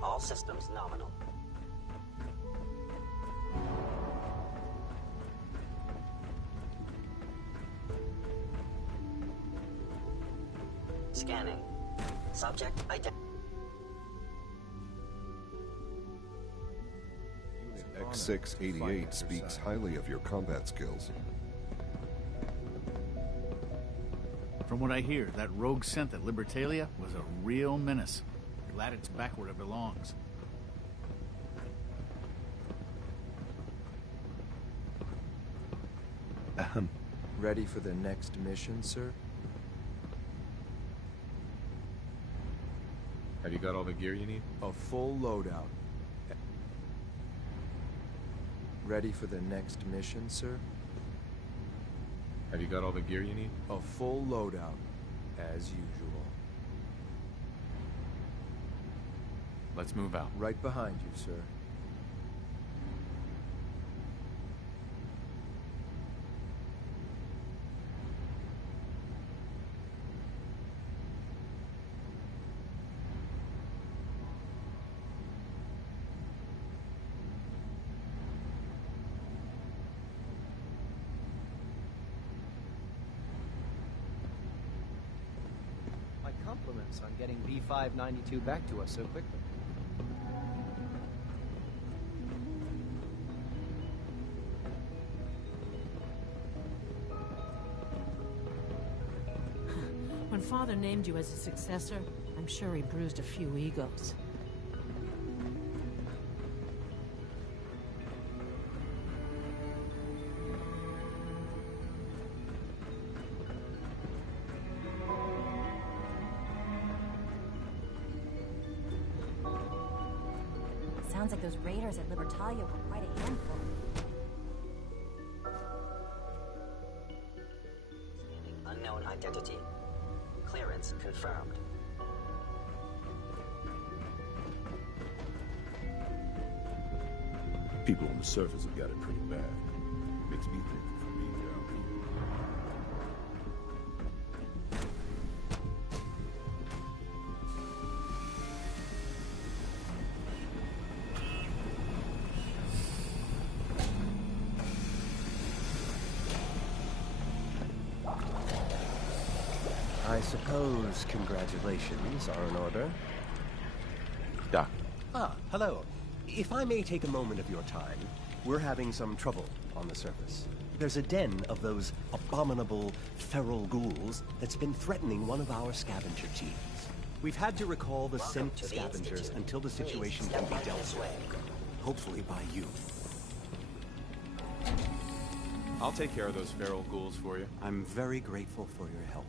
All systems nominal. Scanning. Subject identified. X688 speaks highly of your combat skills. From what I hear, that rogue synth at Libertalia was a real menace. Glad it's back where it belongs. Ready for the next mission, sir? Have you got all the gear you need? A full loadout. Ready for the next mission, sir? Have you got all the gear you need? A full loadout, as usual. Let's move out. Right behind you, sir. My compliments on getting B592 back to us so quickly. When Father named you as a successor, I'm sure he bruised a few egos. Sounds like those raiders at Libertalia were quite a handful. Unknown identity. Clearance confirmed. People on the surface have got it pretty bad. Makes me thankful for being down here. I suppose congratulations are in order. Doc. Ah, hello. If I may take a moment of your time, we're having some trouble on the surface. There's a den of those abominable feral ghouls that's been threatening one of our scavenger teams. We've had to recall the synth scavengers until the situation can be dealt with. Hopefully by you. I'll take care of those feral ghouls for you. I'm very grateful for your help.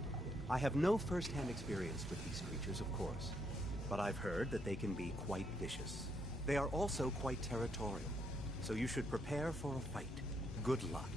I have no first-hand experience with these creatures, of course, but I've heard that they can be quite vicious. They are also quite territorial, so you should prepare for a fight. Good luck.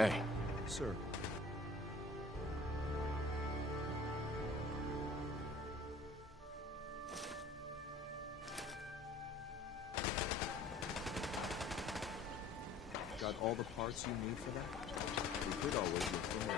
Hey. Sir. Got all the parts you need for that? We could always look for more.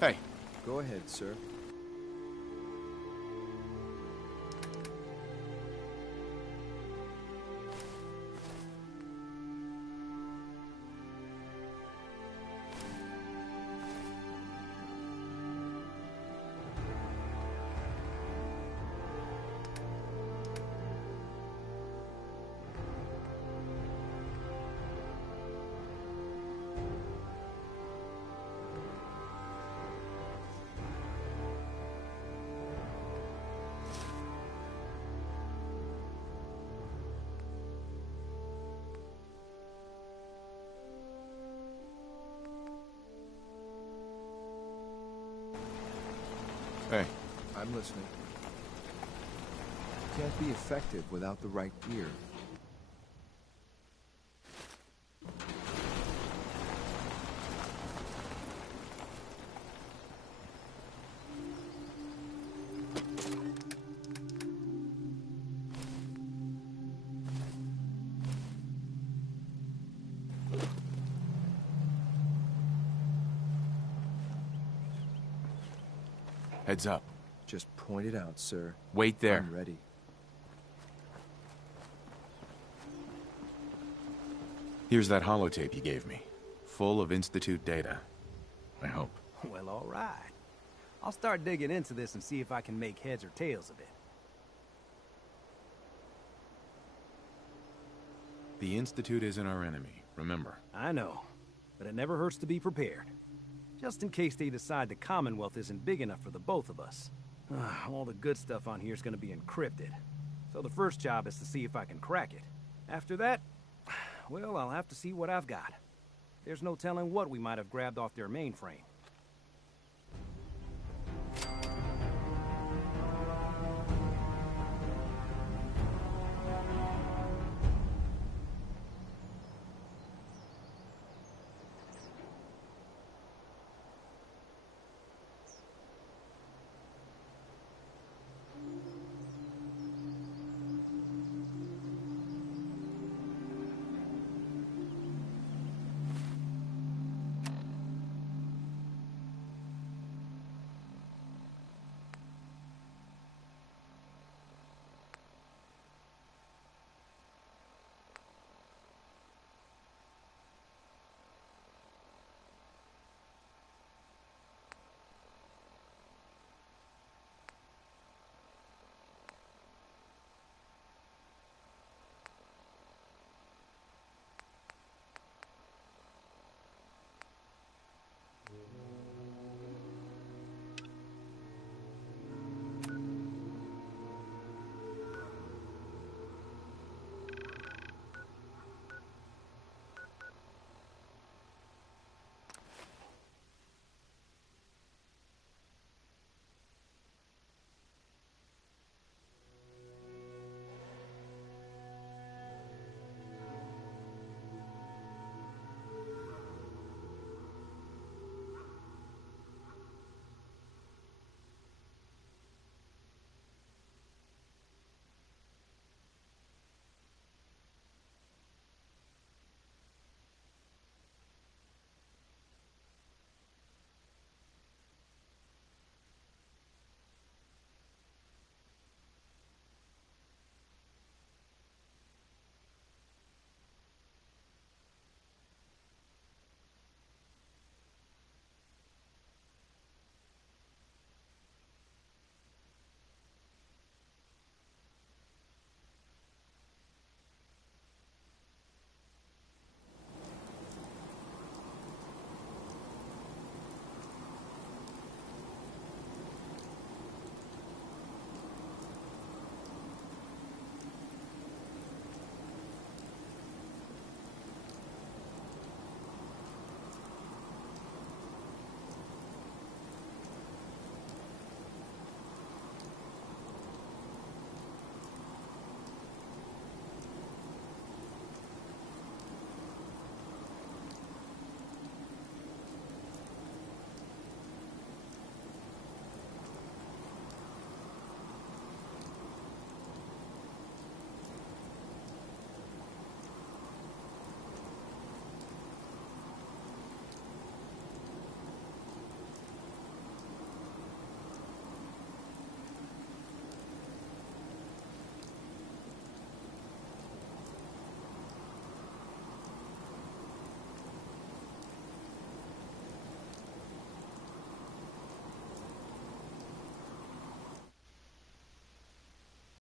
Hey. Go ahead, sir. Hey. I'm listening. Can't be effective without the right gear. Heads up. Just point it out, sir. Wait there. I'm ready. Here's that holotape you gave me. Full of Institute data. I hope. Well, all right. I'll start digging into this and see if I can make heads or tails of it. The Institute isn't our enemy, remember. I know, but it never hurts to be prepared. Just in case they decide the Commonwealth isn't big enough for the both of us. All the good stuff on here is going to be encrypted. So the first job is to see if I can crack it. After that, well, I'll have to see what I've got. There's no telling what we might have grabbed off their mainframe.